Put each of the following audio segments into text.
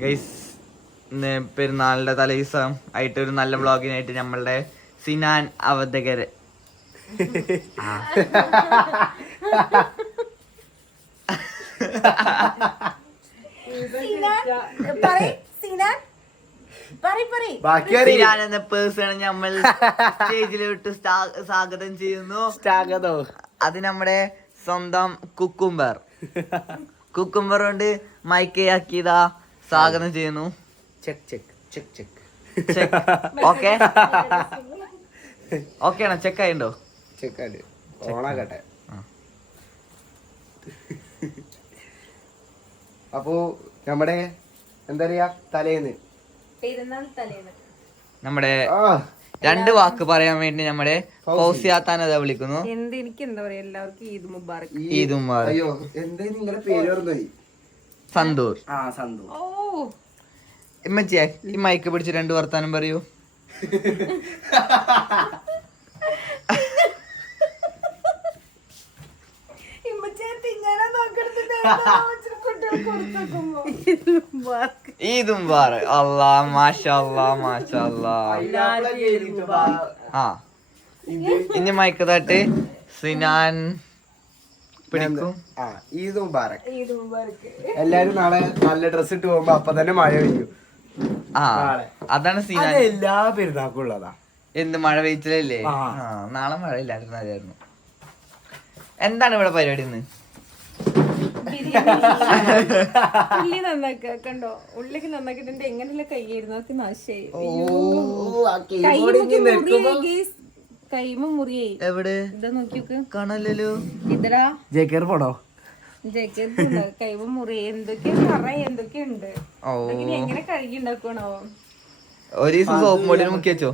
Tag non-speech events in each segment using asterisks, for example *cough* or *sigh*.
Guys ഇന്ന് പെരുന്നാളിന്റെ തലേദിവസം ആയിട്ട് ഒരു നല്ല ബ്ലോഗിനായിട്ട് നമ്മളുടെ സിനാൻ അവധകര് സിനാൻ എന്ന പേഴ്സൺ നമ്മൾ സ്റ്റേജിലോട്ട് സ്വാഗതം ചെയ്യുന്നു. സ്വാഗതം അത് നമ്മുടെ സ്വന്തം കുക്കുംബർ. കുക്കുംബർ കൊണ്ട് മൈക്കയാക്കിയതാ സ്വാഗതം ചെയ്യുന്നു. Check check check check okay okay ആണോ? ചെക്ക് ആയിണ്ടോ? ചെക്കാണ്ട് ഓണാക്കട്ടെ. ആ. അപ്പോ നമ്മുടെ എന്താ പറയാ തലേന്ന്? നമ്മുടെ ആ. രണ്ട് വാക്ക് പറയാൻ വേണ്ടി നമ്മുടെ ഫൗസിയാത്താനത വിളിക്കുന്നു. എന്ത് എനിക്ക് എന്താ പറയാ? എല്ലാവർക്കും ഈദ് മുബാറക്. ഈദ് മുബാറക്. അയ്യോ എന്താ നിങ്ങളുടെ പേര് ഓർമ്മയി സന്തൂർ. ആ ഓ. ഇമ്മച്ചിയെ ഈ മൈക്ക് പിടിച്ച് രണ്ട് വർത്താനം പറയൂ. ഈദ് അല്ലാ ആ. ഇനി മൈക്ക് തട്ട്. സിനാൻ. പിടിക്കും. ആ ഈദ് മുബാറക്. എല്ലാരും നാളെ നല്ല ഡ്രസ് ഇട്ട് പോകുമ്പോ അപ്പൊ തന്നെ മഴ പെയ്യും. ആ അതാണ് സീൻ അത് എല്ലാ പെരുന്നാൾക്കും ഉള്ളതാ. എന്ത് മഴ പെയ്ച്ചില്ലല്ലേ? ആ. ആ നാളെ മഴ ഇല്ലായിരുന്നായിരുന്നു എന്താണ് ഇവിടെ പരിപാടി ഇന്ന്? ഉള്ളി കണ്ടോ? ഉള്ളിക്ക് നന്നാക്കിട്ടുണ്ട് എങ്ങനെയുള്ള കൈയായിരുന്നു ആയിരുന്നു? നാശായി കൈമ മുറിയേ. എവിടെ? ഇതാ കാണല്ലോ ഇതടാ. ജേക്കർ കൈമ മുറിയേ. എന്തൊക്കെ പറ എന്തൊക്കെയുണ്ട്? ഓ. ഇതൊക്കെ എങ്ങനെ കഴുകി ഉണ്ടാക്കണോ ഒരു ദിവസം സോപ്പ് മുക്കി വെച്ചോ?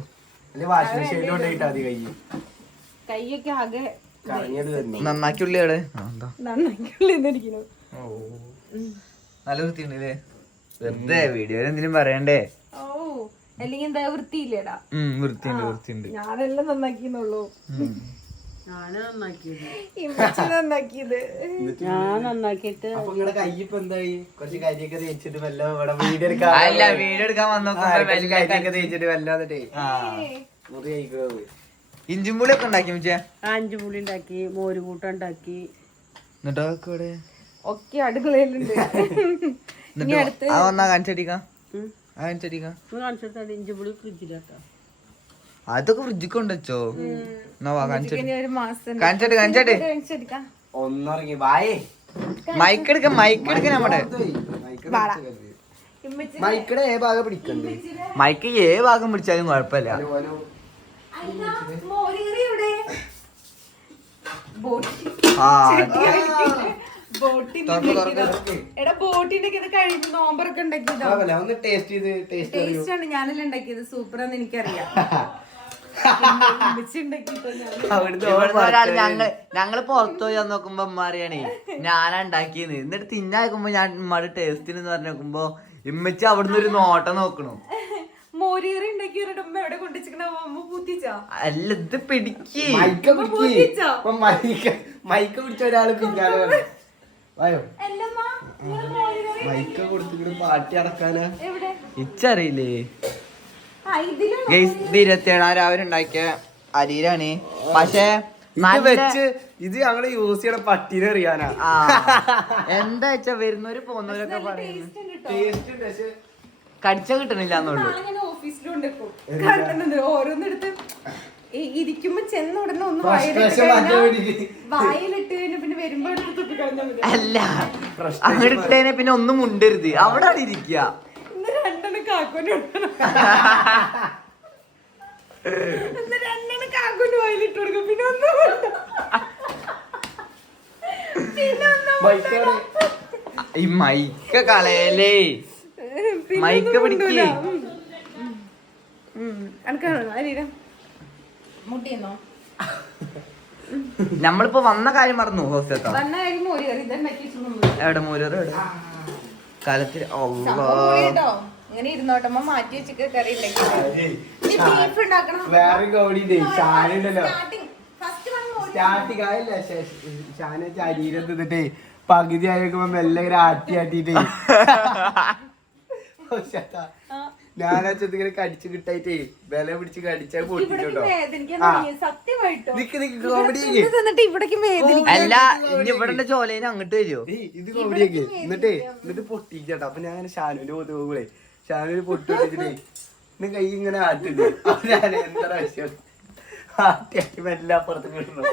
അല്ലെ വാഷിംഗ് മെഷീനിൽ കൊണ്ടുപോയിട്ട് ആദ്യം കൈ കൈയൊക്കെ ആകെ നന്നാക്കി ഉള്ളി അവിടെ? നന്നാക്കി നല്ല വൃത്തിയുണ്ടല്ലേ വെറുതെ വീഡിയോയിൽ എന്തെങ്കിലും പറയണ്ടേ? ഓ. അല്ലെങ്കിൽ എന്താ വൃത്തിയില്ലേടാ. ഉം വൃത്തിയുണ്ട് വൃത്തിയുണ്ട്. ഞാനെല്ലാം നന്നാക്കിന്നുള്ളൂ. ഇമ്മച്ചി നന്നാക്കിയത്. ഞാൻ നന്നാക്കിയിട്ട് അപ്പൊ നിങ്ങളുടെ കൈ ഇപ്പൊ എന്തായി? കുറച്ച് കരിയൊക്കെ തേച്ചിട്ട് വല്ല ഇവിടെ വീഡിയോ എടുക്കാൻ അല്ല വീഡിയോ എടുക്കാൻ കരിയൊക്കെ തേച്ചിട്ട് വല്ലാതെ മുറി ഇഞ്ചുമ്പുളി ഒക്കെ ഉണ്ടാക്കി മിച്ചേ ഉണ്ടാക്കി മോര് കൂട്ടം ഉണ്ടാക്കി. എന്നിട്ടോ ഒക്കെ അടുക്കളയിലുണ്ട് *laughs* ഇനി എന്നിട്ടോ അടുത്ത് ആ വന്നാ കാണിച്ചടിക്കാം. അതൊക്കെ ഫ്രിഡ്ജിൽ കൊണ്ടുവച്ചോ കാണിച്ചോട്ടെ ഒന്നിറങ്ങി വായേ. മൈക്ക് എടുക്ക മൈക്ക് എടുക്ക നമ്മുടെ. മൈക്കിടെ ഏ ഭാഗം പിടിക്കണ്ടേ? മൈക്ക് ഏ ഭാഗം പിടിച്ചാലും കുഴപ്പമില്ല. ആ. എടാ ബോട്ടിന്റെ ഇത് നോമ്പറൊക്കെ ടേസ്റ്റ് ഞാനല്ലേ ഉണ്ടാക്കിയത്. എനിക്കറിയാം. *laughs* ഞങ്ങൾ ഞങ്ങൾ പുറത്തു പോയി നോക്കുമ്പോ ഉമ്മ അറിയണേ ഞാനാ ഉണ്ടാക്കിയത്. എന്നിട്ട് തിന്നാക്കുമ്പോ ഞാൻ ഉമ്മയുടെ ടേസ്റ്റിന് എന്ന് പറഞ്ഞു നോക്കുമ്പോ ഇമ്മച്ചി അവിടുന്ന് ഒരു നോട്ടം നോക്കണു. അല്ല ഇത് പിടിക്കേ. മൈക്ക പിടിക്ക്. പൂത്തിച്ചോ? ഇപ്പൊ മൈക്ക മൈക്ക പിടിച്ച ഒരാൾ പിന്നാലെ. വായോ. മൈക്ക കൊടുത്തിട്ട് പാട്ടി അടക്കാനാ? ഇച്ചറിയില്ലേ? ഗൈസ് അരിയിലാണ്. പക്ഷേ ഇത് വെച്ച് ഇത് ഞങ്ങൾ യൂസ് ചെയ്യണ പട്ടീനെ അറിയാനാ. ആ. *laughs* എന്താ വെച്ചാ വരുന്നവര് പോകുന്നവരൊക്കെ പറയുന്നു കടിച്ച കിട്ടണില്ല എന്നുള്ളൂ. ഓരോന്നെടുത്ത് ഇരിക്കുമ്പോ ചെന്ന ഉടനെ ഒന്ന് വായിലിട്ട് Frustration മാറ്റാൻ കഴിഞ്ഞാ- വേണ്ടിട്ട്. വായിലിട്ട് കഴിഞ്ഞാ പിന്നെ വരുമ്പോ അല്ല അങ്ങനെ ഇട്ടതിനെ പിന്നെ ഒന്നും മുണ്ടരുത്. അവിടെ ഇരിക്കുക രണ്ടെണ്ണം രണ്ടെണ്ണം വായിലിട്ട് കൊടുക്കും. പിന്നെ ഒന്നും ഈ മൈക്ക കളയലേ മൈക്ക് പിടിക്ക്. അനക്കാണോ അരീര മുട്ടിയെന്നോ നമ്മളിപ്പോ വന്ന കാര്യം മറന്നു ഹോസ്റ്റൽ വന്ന കാര്യം എവിടെ എവിടെ? കാലത്തിൽ ഇങ്ങനെ മാറ്റി വെച്ചിട്ട് കറി വേറെ സ്റ്റാർട്ടിങ് ഫസ്റ്റ് വൺ മോര് സ്റ്റാർട്ടിങ് ആയില്ല ഷാന ശരീരം തിന്നിട്ടേ പകുതി ആയിരിക്കുമ്പോ മെല്ലെ ആട്ടി ആട്ടിട്ടേ *laughs* ഞാനച്ചത് ഇങ്ങനെ കടിച്ചു കിട്ടായിട്ടേ വില പിടിച്ച് കടിച്ചാൽ പൊട്ടിച്ചോട്ടോ. നിക്ക് നിക്ക് കോമഡി അല്ല ഇനി ഇവിടെ ചോലേന് അങ്ങോട്ട് വരുമോ ഇത് കോമഡിയൊക്കെ എന്നിട്ടേ എന്നിട്ട് പൊട്ടിക്കട്ടോ. അപ്പൊ ഞാൻ ഷാനുവിന്റെ പോത്ത് പോകുമ്പളേ ഷാനുവിന് പൊട്ടി വെച്ചിട്ടേ ഇന്ന് കൈ ഇങ്ങനെ ആട്ടുണ്ട്. അപ്പൊ ഞാൻ എന്താ ആവശ്യം ആട്ടി മെല്ലെ അപ്പുറത്ത് കിട്ടണം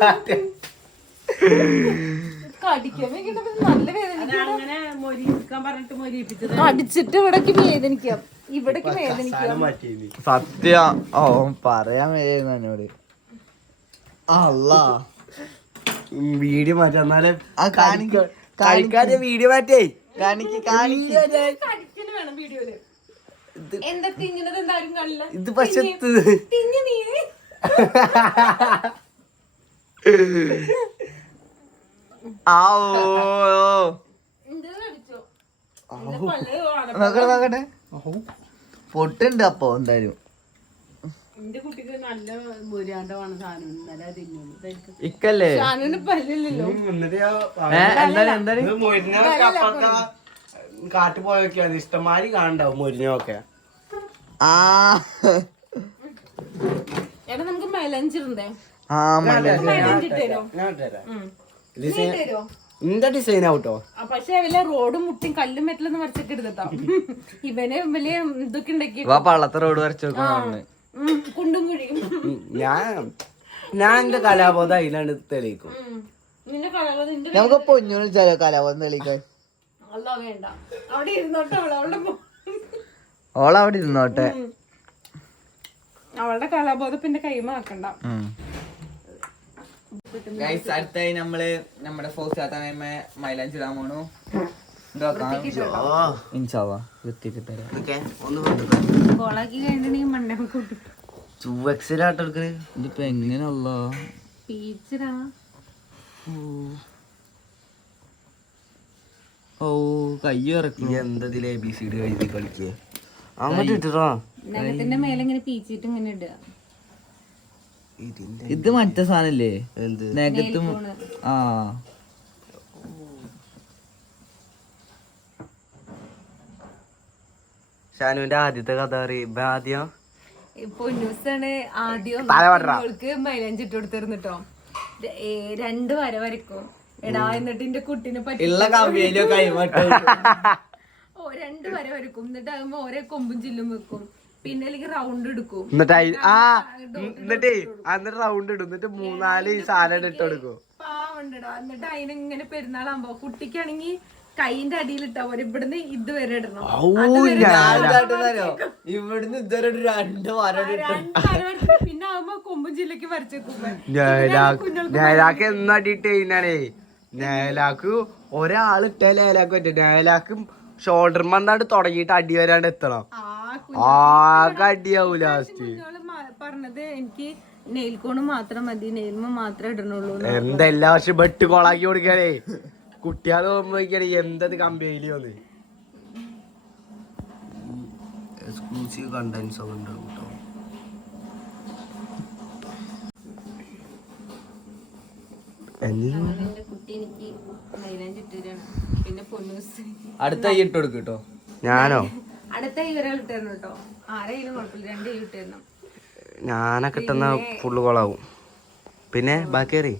കടിക്കാൻ വേണ്ടിയിട്ട് നല്ല വേദന അങ്ങനെ മൊരിക്കാൻ പറഞ്ഞിട്ട് മൊരിപ്പിച്ചത് കടിച്ചിട്ട് ഇവിടേക്ക് വേദനിക്കാം. ഇവിടേക്ക് വേദനിക്കാം. സത്യ. ഓ പറയാൻ വയ്യ എന്നോട്. അല്ലാ വീഡിയോ മാറ്റാം. എന്നാലേ ആ കാണിക്ക. കഴിക്കാതെ വീഡിയോ മാറ്റേ കാണിക്ക് കാണിക്ക്. ഇത് പക്ഷെ തിന്നു നീ *laughs* ആ ഓ എന്ത് കടിച്ചോ നോക്കട്ടെ നോക്കട്ടെ. പൊട്ടുണ്ട് അപ്പൊ എന്തായാലും. എന്റെ കുട്ടിക്ക് നല്ല സാധനം ഇന്നലെ ഇക്കല്ലേ? പല്ലില്ലല്ലോ. കാട്ടു പോയൊക്കെയാണ് കാണണ്ടാവും മുരിഞ്ഞൊക്കെ ആ. എടാ നമുക്ക് മൈലഞ്ചിരുന്നേ ആ ഞാൻ ഇട്ടേരോ. ഇട്ടേരോ ഇന്റെ ഡിസൈൻ ആവട്ടോ? പക്ഷെ വലിയ റോഡും മുട്ടും കല്ലും മെറ്റലൊന്നും വരച്ചൊക്കെ ഇവനെ ഇവന് വലിയ ഇതൊക്കെ ഉണ്ടാക്കി വാ പള്ളത്തെ റോഡ് വരച്ചു കുണ്ടും കുഴിയും. ഞാൻ ഞാൻ എന്റെ കലാബോധം അതിലാണ് തെളിയിക്കും. നമുക്ക് പൊന്നു വിളിച്ചാലോ കലാപം തെളിയിക്കാൻ? ഓളവിടെ ഇരുന്നോട്ടെ. അവളുടെ കലാബോധത്തിന്റെ കൈമാക്കണ്ട ഗൈസ് അടുത്തായി നമ്മൾ നമ്മുടെ ഫോസാത്തമ്മ മൈലാഞ്ചി ഇടാൻ പോണു. ഇതിപ്പോ ഓ. ഇറക്കും എന്തതിലെ ബി സി ഡി കളിക്കേ? അങ്ങോട്ട് ഇട്ടിട്ടോ? മേലെ ഇങ്ങനെ പീച്ചിട്ട് ഇങ്ങനെ ഇടുക. ഇത് മറ്റേ സാധനല്ലേ? നെഗത്തും ആ. ഷാനുവിന്റെ ആദ്യത്തെ കഥ അറിയാം ആദ്യം? പൊന്നൂസാണ് ആദ്യം അവൾക്ക് മൈലഞ്ച് ഇട്ട് കൊടുത്തിരുന്നിട്ടോ രണ്ട് വര വരക്കും എടാ എന്നിട്ട് എന്റെ കുട്ടീനെ പറ്റി ഓ രണ്ട് വര വരക്കും എന്നിട്ട് ആകുമ്പോ ഓരോ കൊമ്പും ചില്ലും വെക്കും. പിന്നെ അല്ലെങ്കിൽ റൗണ്ട് എടുക്കും. എന്നിട്ട് ആ എന്നിട്ടേ എന്നിട്ട് റൗണ്ട് ഇടും. എന്നിട്ട് മൂന്നാൽ ഈ സാധനം ഇട്ട് കൊടുക്കും. പാവണ്ടടാ എന്നിട്ട് അതിനിങ്ങനെ പെരുന്നാളാകുമ്പോ കുട്ടിക്കാണെങ്കിൽ കൈന്റെ അടിയിലിട്ടാ പോലെ ഇവിടുന്ന് ഇതുവരെ ഇടണം. ഇവിടുന്ന് ഇതുവരെ രണ്ട് വര രണ്ട് വര പിന്നെ ആകുമ്പോ കൊമ്പും ജില്ലക്ക് വരച്ചേക്കും. നേലാക്ക് എന്നടിയിട്ട് കഴിഞ്ഞാണേ നേലാക്ക് ഒരാൾ ഇട്ട ലേലാക്ക് പറ്റും നേലാക്കും ഷോൾഡർ മന്നാണ്ട് തുടങ്ങിയിട്ട് അടി വരാണ്ട് എത്തണം. ആകെ അടിയാവൂ ലാസ്റ്റ് കുഞ്ഞോൾ പറഞ്ഞത് എനിക്ക് നെയിൽ കോണ് മാത്രം മതി നെയിൽമ മാത്രമേ ഇടണുള്ളൂ എന്ന്. എന്താ എല്ലാ വർഷം ബെട്ട് കൊളാക്കി കൊടുക്കാനേ? കുട്ടികൾ പോകുമ്പോഴേക്കാണ് എന്തത് കമ്പനി വന്ന്? എക്സ്ക്ലൂസീവ് കണ്ടന്റ്സ് ഒക്കെ ഉണ്ടാവും കേട്ടോ. അടുത്ത ഇട്ട് കൊടുക്കും കേട്ടോ. ഞാനോ? അടുത്ത കിട്ടുന്ന കേട്ടോ. കുഴപ്പമില്ല രണ്ട് ഞാനൊക്കെ ഇട്ടുന്ന ഫുള്ള് കൊളാവും പിന്നെ ബാക്കി അറിയ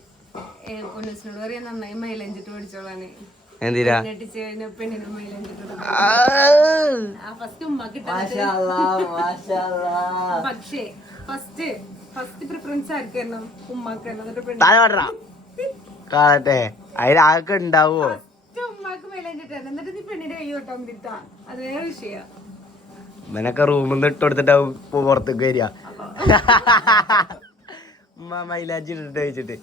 പറയാൻ നന്നായി പഠിച്ചോളാണ് എന്തിനാ. ആ. ഫസ്റ്റ്. പക്ഷേ ഫസ്റ്റ് ഫസ്റ്റ് പ്രിഫറൻസ് ആർക്കായിരുന്നു? ഉമ്മാക്കായിരുന്നു. കാണട്ടെ. അതിലാകെ ഉണ്ടാവോ? ഫസ്റ്റ് ഉമ്മാക്ക് മേലെ എന്നിട്ട് നീ പെണ്ണിന്റെ കൈ തൊട്ടാൻ അത് വേറെ വിഷയം. ഇവനൊക്കെ റൂമിൽ നിന്ന് ഇട്ട് കൊടുത്തിട്ടാവും പു- പുറത്തേക്ക് വരിക. മൈലാജി മൈലാഞ്ചി ഇട്ടിട്ട് വെച്ചിട്ട്.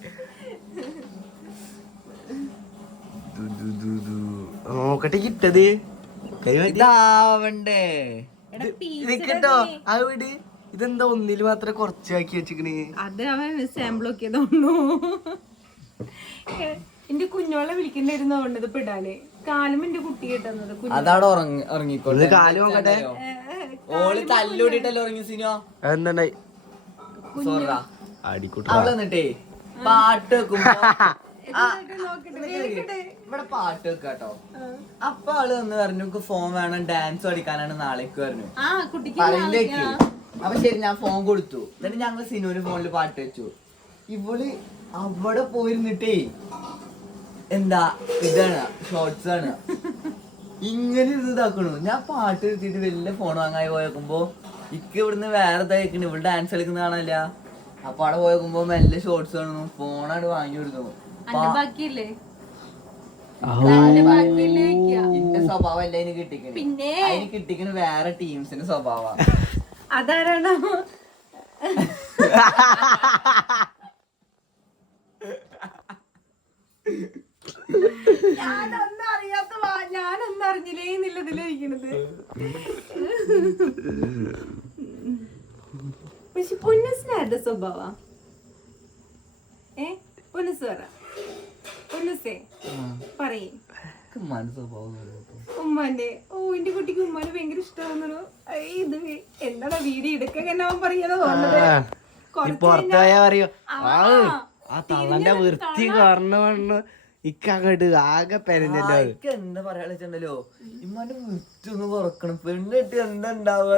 നോക്കട്ടെ കിട്ടത്. ഇതാവണ്ടേ എടാ പീസ് നിക്കട്ടോ ആ വീട്. ഇതെന്താ ഒന്നിൽ മാത്രം കുറച്ചാക്കി വെച്ചിക്കണ് അത് അവൻ സാമ്പിൾ ഒക്കെ തോന്നുന്നു എന്റെ കുഞ്ഞോളെ വിളിക്കണ്ടായിരുന്നു അതുകൊണ്ട് ഇത് ഇടാന്? കാലും എന്റെ കുട്ടി കിട്ടുന്നത് ഉറങ്ങി ഉറങ്ങിക്കോട്ടെ. കാൽ നോക്കട്ടെ. ഓൾ തല്ലൂടിട്ടല്ലോ സോറാ പാട്ട് വെക്കുമ്പോ. ഇവിടെ പാട്ട് വെക്കാട്ടോ അപ്പൊ ആൾ വന്ന് പറഞ്ഞു എനിക്ക് ഫോൺ വേണം ഡാൻസ് കളിക്കാനാണ് നാളേക്ക് പറഞ്ഞു. ആ കുട്ടിക്ക് അപ്പൊ ശരി ഞാൻ ഫോൺ കൊടുത്തു. എന്നിട്ട് ഞങ്ങൾ സിനുവിന് ഫോണിൽ പാട്ട് വെച്ചു. ഇവൾ അവിടെ പോയിരുന്നിട്ടേ എന്താ ഇതാണ് ഷോർട്സ് ആണ് *laughs* ഇങ്ങനെ ഇരുന്ന് ഇതാക്കണു. ഞാൻ പാട്ട് എടുത്തിട്ട് വലിയ ഫോൺ വാങ്ങാൻ പോയേക്കുമ്പോ ഇക്ക് ഇവിടുന്ന് വേറെ ഇതായിക്കണ് ഇവിടെ ഡാൻസ് കളിക്കുന്ന കാണാനില്ല. അപ്പൊ അവിടെ പോയേക്കുമ്പോ മെല്ലെ ഷോർട്സ് കാണുന്നു ഫോണാണ് വാങ്ങി വെക്കാ. ഇന്റെ സ്വഭാവം അല്ല അതിന് കിട്ടിക്കണ്? പിന്നെ? അതിന് കിട്ടിക്കണ് വേറെ ടീംസിന്റെ സ്വഭാവം. അതാരാണോ? *laughs* ഞാനൊന്നും ഞാനൊന്നും അറിഞ്ഞില്ലേ എന്നില്ല ഇതിലിരിക്കണത് പക്ഷെ പൊന്നസിന് ആരുടെ സ്വഭാവ? ഏ? പൊന്നസ് പറ. പൊന്നസേ പറയേ. ഉമ്മാന്റെ ഓ എന്റെ കുട്ടിക്ക് ഉമ്മാനെ ഭയങ്കര ഇഷ്ടമാണെന്നു ഇത് എന്താടാ വീഡിയോ എടുക്കാൻ അവൻ പോയാ പറയോ. ആ തള്ളന്റെ വൃത്തി കാരണം ഇക്കങ്ങോട്ട് ആകെ പെരഞ്ഞല്ലോ എന്താ പറയാ വെച്ചിട്ടുണ്ടല്ലോ? ഇമ്മാന്റെ വൃത്തിയൊന്ന് കുറക്കണം പെണ്ണിട്ട് എന്താ ഉണ്ടാവുക.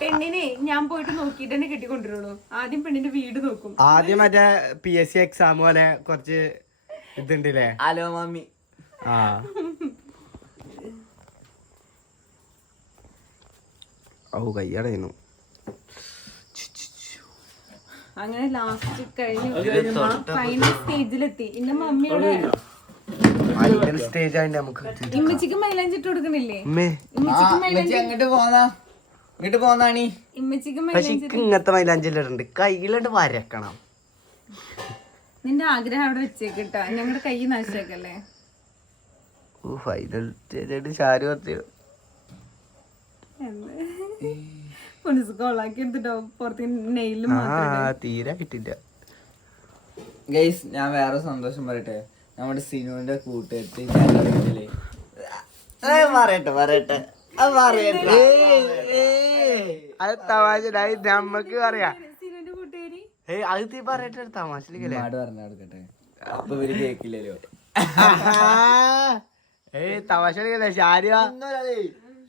പെണ്ണിനെ ഞാൻ പോയിട്ട് നോക്കിട്ട് തന്നെ കെട്ടിക്കൊണ്ടിരുള്ളൂ ആദ്യം പെണ്ണിന്റെ വീട് നോക്കും. ആദ്യം മറ്റേ പി എസ് സി എക്സാം പോലെ കുറച്ച് ഇതുണ്ടല്ലേ? ഹലോ മമ്മി ആ. ഔ കയ്യടയുന്നു. അങ്ങനെ ലാസ്റ്റ് കഴിഞ്ഞു ഫൈനൽ സ്റ്റേജിലെത്തി എന്റെ മമ്മിയുടെ ഫൈനൽ സ്റ്റേജ് ആയിട്ട് നമുക്ക് ഇമ്മച്ചിക്ക് മൈലാഞ്ചി ഇട്ട് കൊടുക്കണില്ലേ? ഇമ്മച്ചിക്ക് മൈലാഞ്ചി അങ്ങോട്ട് പോന്നാ. ഇങ്ങോട്ട് പോന്നാണി ഇമ്മച്ചിക്ക് മൈലാഞ്ചി ഇങ്ങനത്തെ മൈലാഞ്ചിലുണ്ട് കയ്യിലോട്ട് വരക്കണം. നിന്റെ ആഗ്രഹം അവിടെ വെച്ചേക്കിട്ടാ ഞങ്ങളുടെ കൈ നാശാക്കല്ലേ ഓ ഫൈനൽ സ്റ്റേജ് ആയിട്ട് ഷാരു പൊന്നിസ് തീരെ കിട്ടില്ല ഗൈസ് ഞാൻ വേറെ സന്തോഷം പറയട്ടെ. നമ്മുടെ സിനുവിന്റെ കൂട്ടുകാരത്തി പറയട്ടെ പറയട്ടെ. അത് പറയട്ടെ അത് തമാശ. നമ്മക്ക് പറയാ. സിനുവിന്റെ കൂട്ടുകാരി ഏയ് അത് തീ പറയട്ടെ തമാശയിലേക്കല്ലേ? ഒരുപാട് പറഞ്ഞു കൊടുക്കട്ടെ. അപ്പൊ ഇവർ കേക്കില്ലല്ലോ. *laughs* ഏയ് തമാശ ഷാരു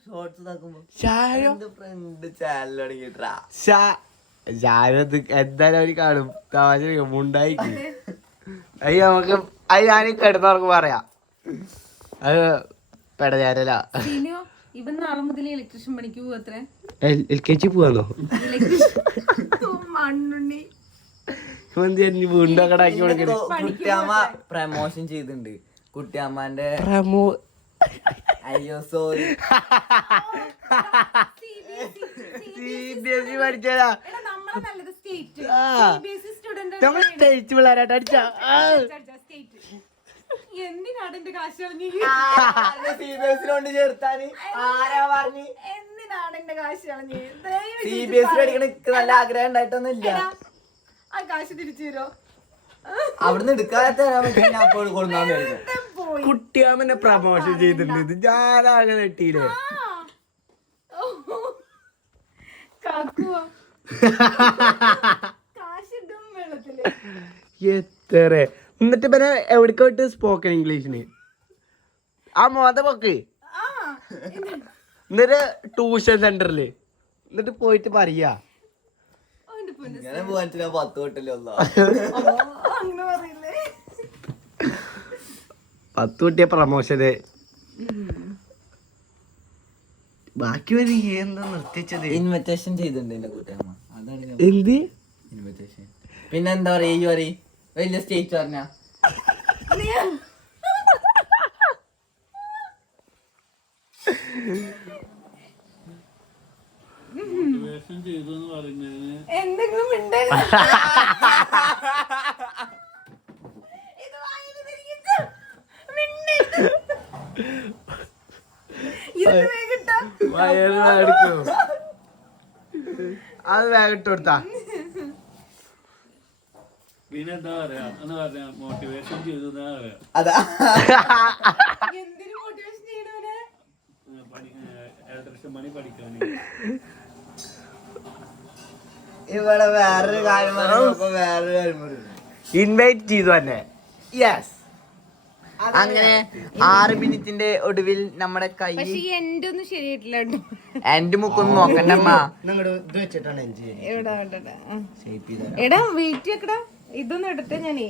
ഷോർട്സ് ഇതാക്കുമ്പോ ഷാരു എന്റെ ഫ്രണ്ട് ചാനൽ തുടങ്ങിട്ടാ ഷാരു അത് എന്തായാലും അവർ കാണും. തമാശ മുണ്ടായി അയ്യ നമുക്ക് അത് ഞാൻ കിടന്നവർക്ക് പറയാം. അത് പെടചാരല ഇവൻ നാളെ മുതൽ ഇലക്ട്രീഷ്യൻ പണിക്ക് പോവത്രേ എൽ കെ ജി പോവാന്നോ? മണ്ണുണ്ണി. വീണ്ടൊക്കെ കൊടുക്കണേ? കുട്ടിയമ്മ പ്രമോഷൻ ചെയ്തിട്ടുണ്ട്. കുട്ടിയമ്മന്റെ പ്രമോ അയ്യോ സോറി സിബിഎസ്ഇ പഠിച്ചതാ. നമ്മൾ സ്റ്റേറ്റ്. പിള്ളേരായിട്ട് അടിച്ച എന്തിനാണ് എന്റെ കാശ് കളഞ്ഞി സി ബി എസ് കൊണ്ട് ചേർത്താന്. ആരാ പറഞ്ഞു? എന്തിനാണ് എന്റെ കാശ് കളഞ്ഞി? നല്ല ആഗ്രഹം ഉണ്ടായിട്ടൊന്നും ഇല്ല ആ കാശ് തിരിച്ചു തരോ അവിടുന്ന് എടുക്കാതെ കൊടുക്കാൻ കുട്ടിയാമനെ പ്രമോഷൻ ചെയ്തിട്ടുണ്ട്. ഇത് ഞാനാകെ നെട്ടിയില്ലേ എത്ര. എന്നിട്ട് പിന്നെ എവിടേക്ക് വിട്ട് സ്പോക്കൺ ഇംഗ്ലീഷിന് ആ മോത പൊക്ക്. ആ എന്നിട്ട് ട്യൂഷൻ സെന്ററിൽ എന്നിട്ട് പോയിട്ട് പറയാ. ഇങ്ങനെ പോകാൻ പറ്റില്ല പത്ത് തൊട്ടില്ല ഓ, അങ്ങനെ പറയില്ലേ? പത്ത് കുട്ടിയെ പ്രമോഷന് ബാക്കി ഒരു എന്താ നിർത്തിച്ചത് ഇൻവിറ്റേഷൻ ചെയ്തിട്ടുണ്ട് എന്റെ അതാണ് എന്ത്? ഇൻവിറ്റേഷൻ പിന്നെ എന്താ പറയാ ഈ പറയും വലിയ സ്റ്റേറ്റ് പറഞ്ഞ? എന്തെങ്കിലും എന്ന് ഇത് വായിൽ തിരികിച്ച്. മിണ്ടരുത്. ഇത് വേഗം ഇട്ടോ. വയറ് എടുക്കും *laughs* അത് വേഗം ഇട്ട് കൊടുത്താ. പിന്നെന്താ പറയാ? എന്ന് പറഞ്ഞ മോട്ടിവേഷൻ ചെയ്തു അതാ. ഇലക്ട്രീഷ്യൻ പണി പഠിക്കാന്. ഇവിടെ വേറൊരു കാര്യം വേറൊരു കാര്യം ഇൻവൈറ്റ് ചെയ്തു തന്നെ. യെസ് അങ്ങനെ ആറ് മിനിറ്റിന്റെ ഒടുവിൽ നമ്മുടെ കൈ എന്റെ ഒന്നും ശരിയായിട്ടില്ല എന്റെ മുക്കൊന്നും നോക്കണ്ടമ്മ ഇതൊന്നും എടുത്തേ ഞാനേ.